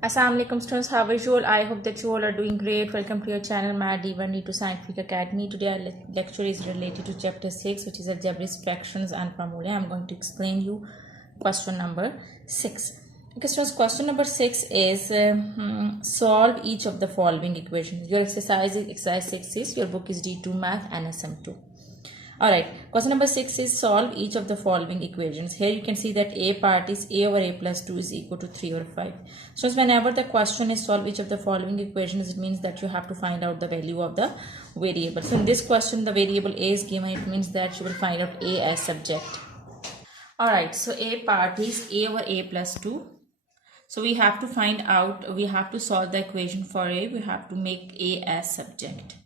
Assalamualaikum students, how are you all? I hope that you all are doing great. Welcome to your channel Math D1 to Scientific Academy. Today our lecture is related to chapter 6, which is algebraic fractions and formulae. I'm going to explain you question number 6. Okay students, question number 6 is solve each of the following equations. Your exercise is exercise 6 is your book is D2 Math and SM2. Alright, question number 6 is solve each of the following equations. Here you can see that A part is A over A plus 2 is equal to 3 over 5. So whenever the question is solve each of the following equations, it means that you have to find out the value of the variable. So in this question, the variable A is given. It means that you will find out A as subject. Alright, so A part is A over A plus 2. So we have to find out, we have to solve the equation for A. We have to make A as subject.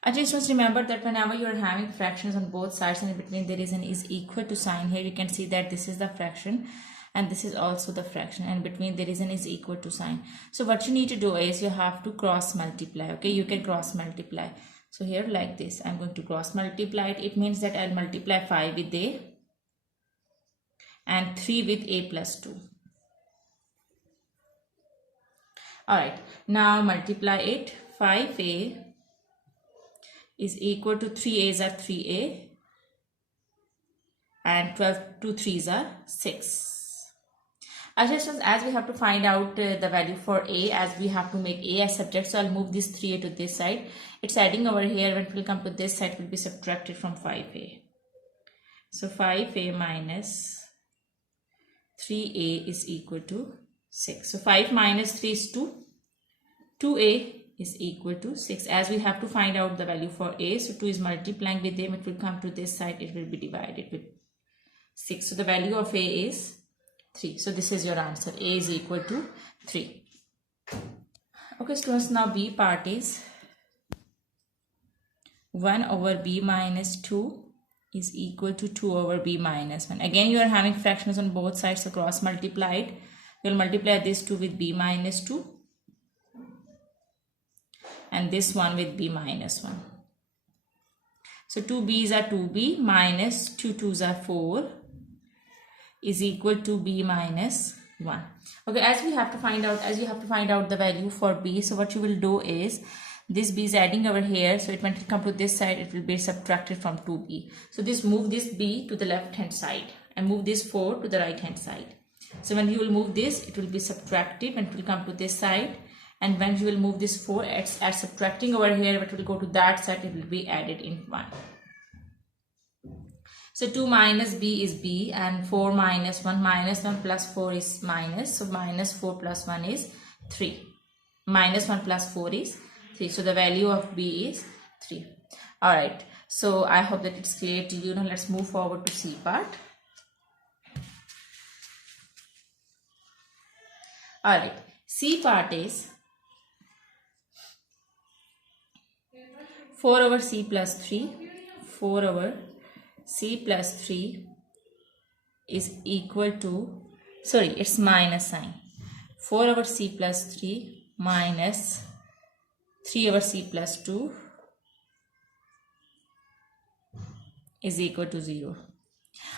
I just remember that whenever you are having fractions on both sides and in between there is an is equal to sign. Here you can see that this is the fraction and this is also the fraction, and between there is an is equal to sign. So what you need to do is you have to cross multiply. Okay, you can cross multiply. So here like this, I'm going to cross multiply it. It means that I'll multiply 5 with A and 3 with A plus 2. Alright, now multiply it. 5A is equal to 3a's are 3a and 12 to 3's are 6. As we have to find out the value for a, as we have to make a as subject, so I'll move this 3a to this side. It's adding over here. When it will come to this side, it will be subtracted from 5a. So 5a minus 3a is equal to 6. So 5 minus 3 is 2. 2a is equal to 6. As we have to find out the value for a, so 2 is multiplying with them, it will come to this side, it will be divided with 6. So the value of a is 3. So this is your answer. A is equal to 3. Okay students, now b part is 1 over b minus 2 is equal to 2 over b minus 1. Again you are having fractions on both sides, so cross multiplied. You will multiply this 2 with b minus 2 and this one with b minus 1. So 2b's are 2b minus 2 2's are 4 is equal to b minus 1. Okay, as you have to find out the value for b, so what you will do is this b is adding over here, so when it come to this side, it will be subtracted from 2b. So move this b to the left hand side and move this 4 to the right hand side. So when you will move this, it will be subtracted when it will come to this side. And when you will move this 4 at subtracting over here, it will go to that side, it will be added in 1. So 2 minus b is b and 4 minus 1 plus 4 is minus. So minus 4 plus 1 is 3. Minus 1 plus 4 is 3. So the value of b is 3. Alright. So I hope that it's clear to you. Now let's move forward to C part. Alright. C part is 4 over c plus 3. 4 over c plus 3 is equal to, sorry, it's minus sign. 4 over c plus 3 minus 3 over c plus 2 is equal to 0.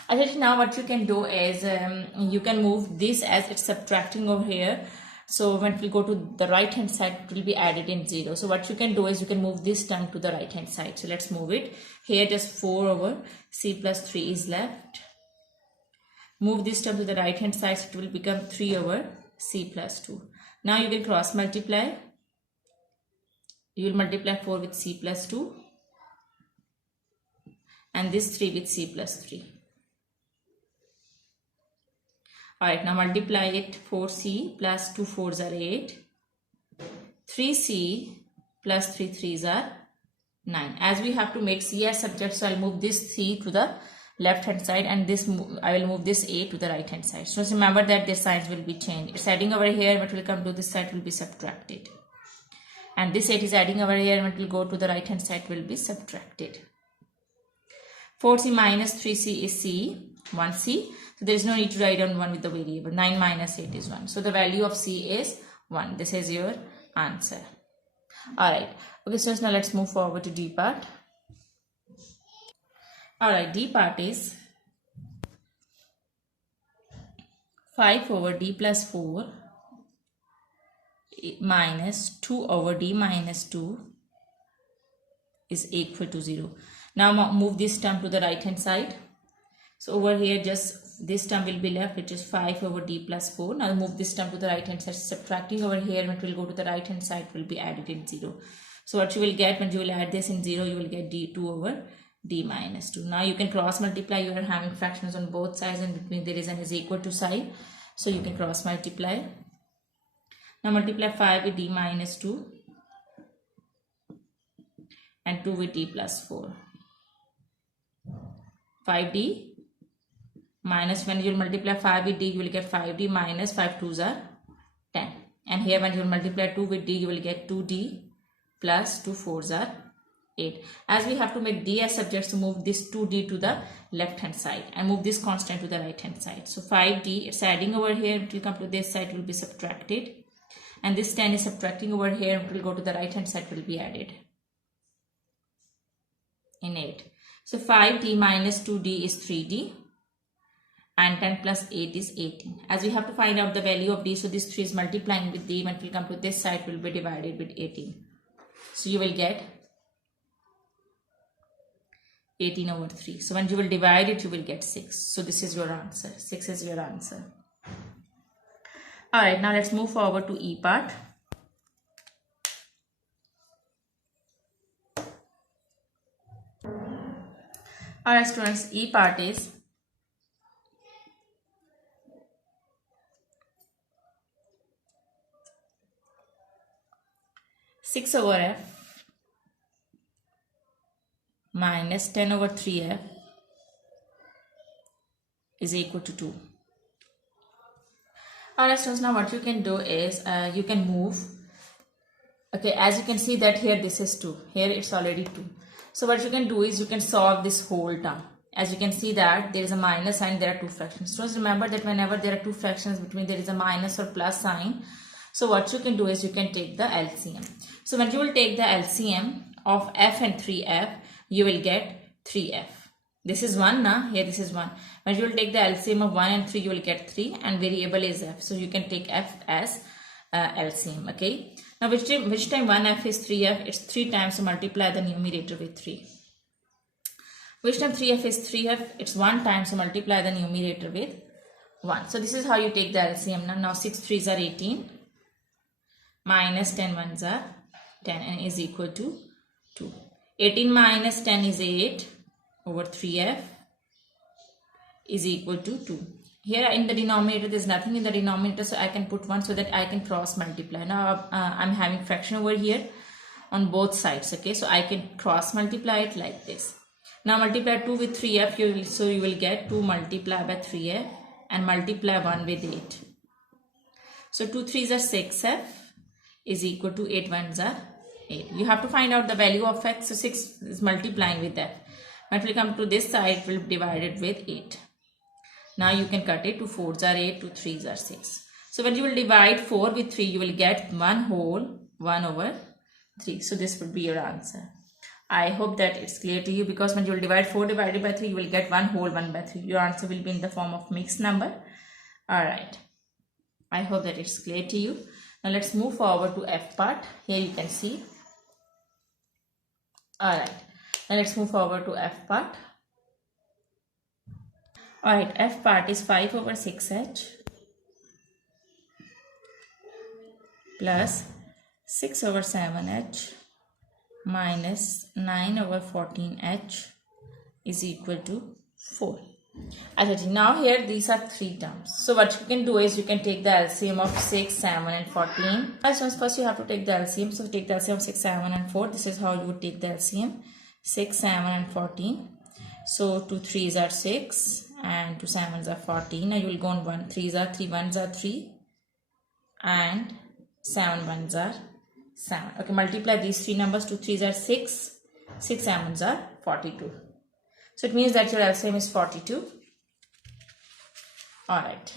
Actually, now what you can do is you can move this as it's subtracting over here. So when it will go to the right hand side, it will be added in 0. So what you can do is you can move this term to the right hand side. So let's move it. Here just 4 over c plus 3 is left. Move this term to the right hand side, so it will become 3 over c plus 2. Now you will cross multiply. You will multiply 4 with c plus 2 and this 3 with c plus 3. Alright, now multiply it. 4c plus 2 4's are 8. 3c plus 3 3's are 9. As we have to make c as subject, so I'll move this c to the left hand side and this I will move this a to the right hand side. So remember that their signs will be changed. It's adding over here, but will come to this side will be subtracted. And this 8 is adding over here, and it will go to the right hand side will be subtracted. 4c minus 3c is c, 1c. So there is no need to write down 1 with the variable. 9 minus 8 is 1. So the value of c is 1. This is your answer. Alright. Okay, so now let's move forward to D part. Alright, D part is 5 over d plus 4 minus 2 over d minus 2 is equal to 0. Now move this term to the right hand side. So over here just this term will be left, which is 5 over d plus 4. Now move this term to the right hand side. Subtracting over here, when it will go to the right hand side, will be added in 0. So what you will get when you will add this in 0, you will get d2 over d minus 2. Now you can cross multiply. You are having fractions on both sides, and between there is an is equal to sign. So you can cross multiply. Now multiply 5 with d minus 2 and 2 with d plus 4. 5d minus, when you will multiply 5 with d, you will get 5d minus 5 2s are 10. And here when you will multiply 2 with d, you will get 2d plus 2 4s are 8. As we have to make d as subjects, to move this 2d to the left hand side and move this constant to the right hand side. So 5d, it's adding over here, it will come to this side, it will be subtracted. And this 10 is subtracting over here, it will go to the right hand side, will be added in 8. So 5d minus 2d is 3d. And 10 plus 8 is 18. As we have to find out the value of d, so this 3 is multiplying with d. When it will come to this side, will be divided with 18. So you will get 18 over 3. So when you will divide it, you will get 6. So this is your answer. 6 is your answer. Alright, now let's move forward to E part. Alright students, E part is 6 over f minus 10 over 3f is equal to 2. Alright students, now what you can do is you can move. Okay, as you can see that here this is 2. Here it's already 2. So what you can do is you can solve this whole term. As you can see that there is a minus sign, there are two fractions. So remember that whenever there are two fractions between, there is a minus or plus sign. So what you can do is you can take the LCM. So when you will take the LCM of f and 3f, you will get 3f. This is 1 now, here this is 1. When you will take the LCM of 1 and 3, you will get 3, and variable is f. So you can take f as LCM, okay. Now which time 1f is 3f, it's 3 times, so multiply the numerator with 3. Which time 3f is 3f, it's 1 time, so multiply the numerator with 1. So this is how you take the LCM. Now 6 3s are 18. Minus 10 1s are 10 and is equal to 2. 18 minus 10 is 8 over 3f is equal to 2. Here in the denominator, there is nothing in the denominator, so I can put 1 so that I can cross multiply. Now I'm having fraction over here on both sides, okay, so I can cross multiply it like this. Now multiply 2 with 3f, you will get 2 multiplied by 3f and multiply 1 with 8. So 2 3s are 6f is equal to 8 1s are 8. You have to find out the value of x, so 6 is multiplying with f. When it will come to this side, it will be divided with 8. Now you can cut it. 2 4s are 8, 2 3s are 6. So when you will divide 4 with 3, you will get 1 whole 1 over 3. So this would be your answer. I hope that it's clear to you, because when you will divide 4 divided by 3, you will get 1 whole 1 by 3. Your answer will be in the form of mixed number. Alright. I hope that it's clear to you. Now let's move forward to F part. Here you can see. Alright. Now let's move forward to F part. Alright, F part is 5 over 6h plus 6 over 7h minus 9 over 14h is equal to 4. Now here these are 3 terms. So what you can do is you can take the LCM of 6, 7 and 14. First you have to take the LCM. So take the LCM of 6, 7 and 4. This is how you would take the LCM. 6, 7 and 14. So 2 3s are 6 and 2 7s are 14. Now you will go on 1 3s are 3, 1s are 3 and 7 1s are 7. Okay, multiply these 3 numbers. 2 3s are 6, 6 7s are 42. So it means that your LCM is 42. Alright.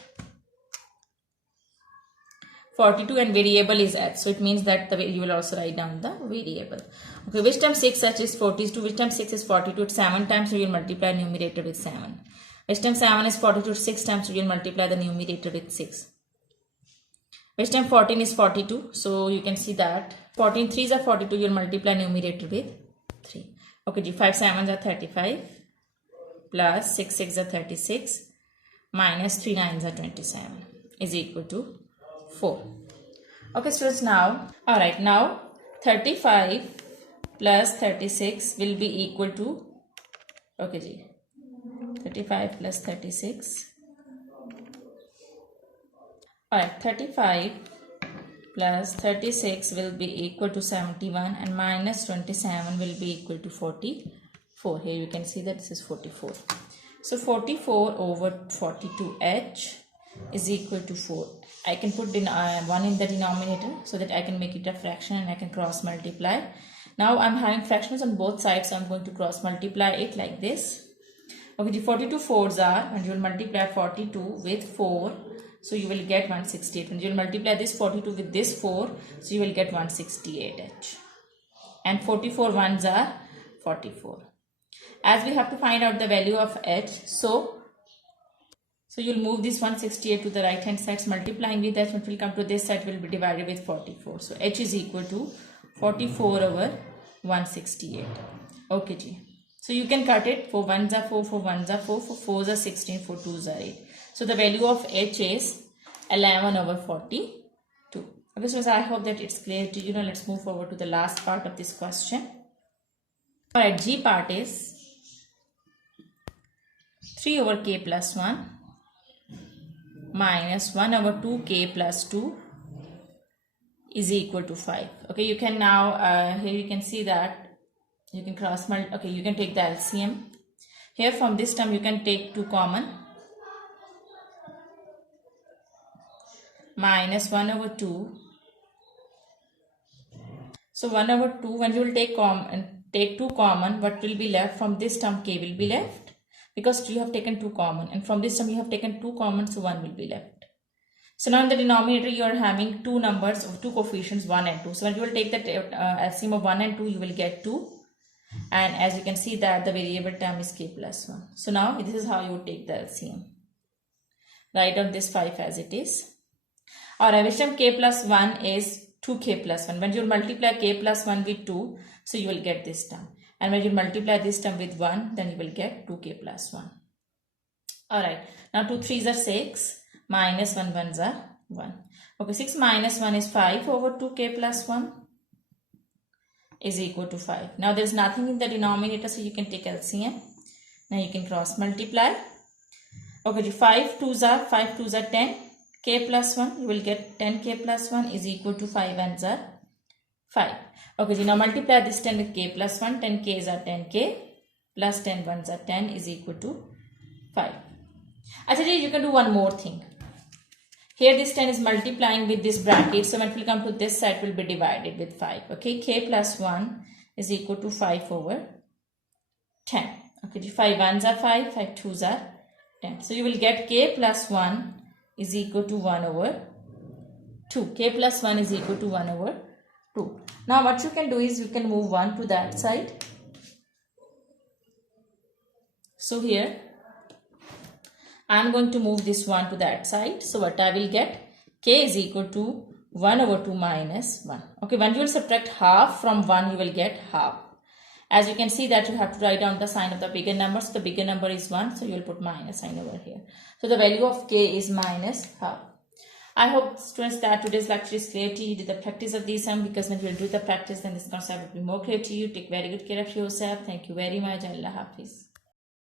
42 and variable is h. So it means that you will also write down the variable. Okay, which time 6h is 42, which time 6 is 42, it's 7 times, so you will multiply numerator with 7. which time 7 is 42 6 times, so you'll multiply the numerator with 6. Which time 14 is 42, so you can see that 14 3s are 42, you'll multiply numerator with 3. Okay, 5 7s are 35 plus 6 6 are 36 minus 3 9s are 27 is equal to 4. Okay, students, now, alright, now 35 plus 36 will be equal to, okay ji, 35 plus 36. Alright, 35 plus 36 will be equal to 71 and minus 27 will be equal to 44. Here you can see that this is 44. So 44 over 42h is equal to 4. I can put 1 in the denominator so that I can make it a fraction and I can cross multiply. Now I'm having fractions on both sides, so I'm going to cross multiply it like this. Okay, the 42 4s are, and you will multiply 42 with 4, so you will get 168. And you will multiply this 42 with this 4, so you will get 168h. And 44 1s are 44. As we have to find out the value of h, so you'll move this 168 to the right hand side, multiplying with h, when it will come to this side will be divided with 44. So h is equal to 44 over 168. Okay ji. So you can cut it. 4 1s are 4, 4 1s are 4, 4 4s are 16, 4 2s are 8. So the value of h is 11 over 42. Okay, so I hope that it's clear to you. Now let's move forward to the last part of this question. Alright, G part is 3 over k plus 1 minus 1 over 2k plus 2 is equal to 5. Okay, you can now, here you can see that you can cross multiply. Okay, you can take the LCM. Here from this term you can take 2 common. Minus 1 over 2. So 1 over 2, when you will take 2 common, what will be left from this term? K will be left, because you have taken 2 common, and from this term you have taken 2 common, so 1 will be left. So now in the denominator you are having 2 numbers of 2 coefficients 1 and 2. So when you will take the LCM of 1 and 2, you will get 2, and as you can see that the variable term is k plus 1. So now this is how you would take the LCM. Write down this 5 as it is. Alright, which term k plus 1 is 2k plus 1. When you multiply k plus 1 with 2, so you will get this term. And when you multiply this term with 1, then you will get 2k plus 1. Alright, now 2 3s are 6, minus 1 1s are 1. Okay, 6 minus 1 is 5 over 2k plus 1 is equal to 5. Now there is nothing in the denominator, so you can take LCM. Now you can cross multiply. Okay, 5 2s are 10. K plus 1, you will get 10k plus 1 is equal to 5 1s are 5. Okay, so now multiply this 10 with k plus 1. 10k's are 10k plus 10 1s are 10 is equal to 5. Actually, you can do one more thing. Here this 10 is multiplying with this bracket, so when it will come to this side, it will be divided with 5. Okay, k plus 1 is equal to 5 over 10. Okay, 5 1s are 5, 5 2s are 10. So you will get k plus 1 is equal to 1 over 2. K plus 1 is equal to 1 over 2. Now what you can do is you can move 1 to that side. So here I am going to move this 1 to that side. So what I will get? K is equal to 1 over 2 minus 1. Okay, when you will subtract half from 1, you will get half. As you can see that you have to write down the sign of the bigger number. So the bigger number is 1. So you will put minus sign over here. So the value of k is minus half. I hope students that today's lecture is clear to you. Did the practice of these sum, because when you will do the practice, then this concept will be more clear to you. Take very good care of yourself. Thank you very much. Allah Hafiz.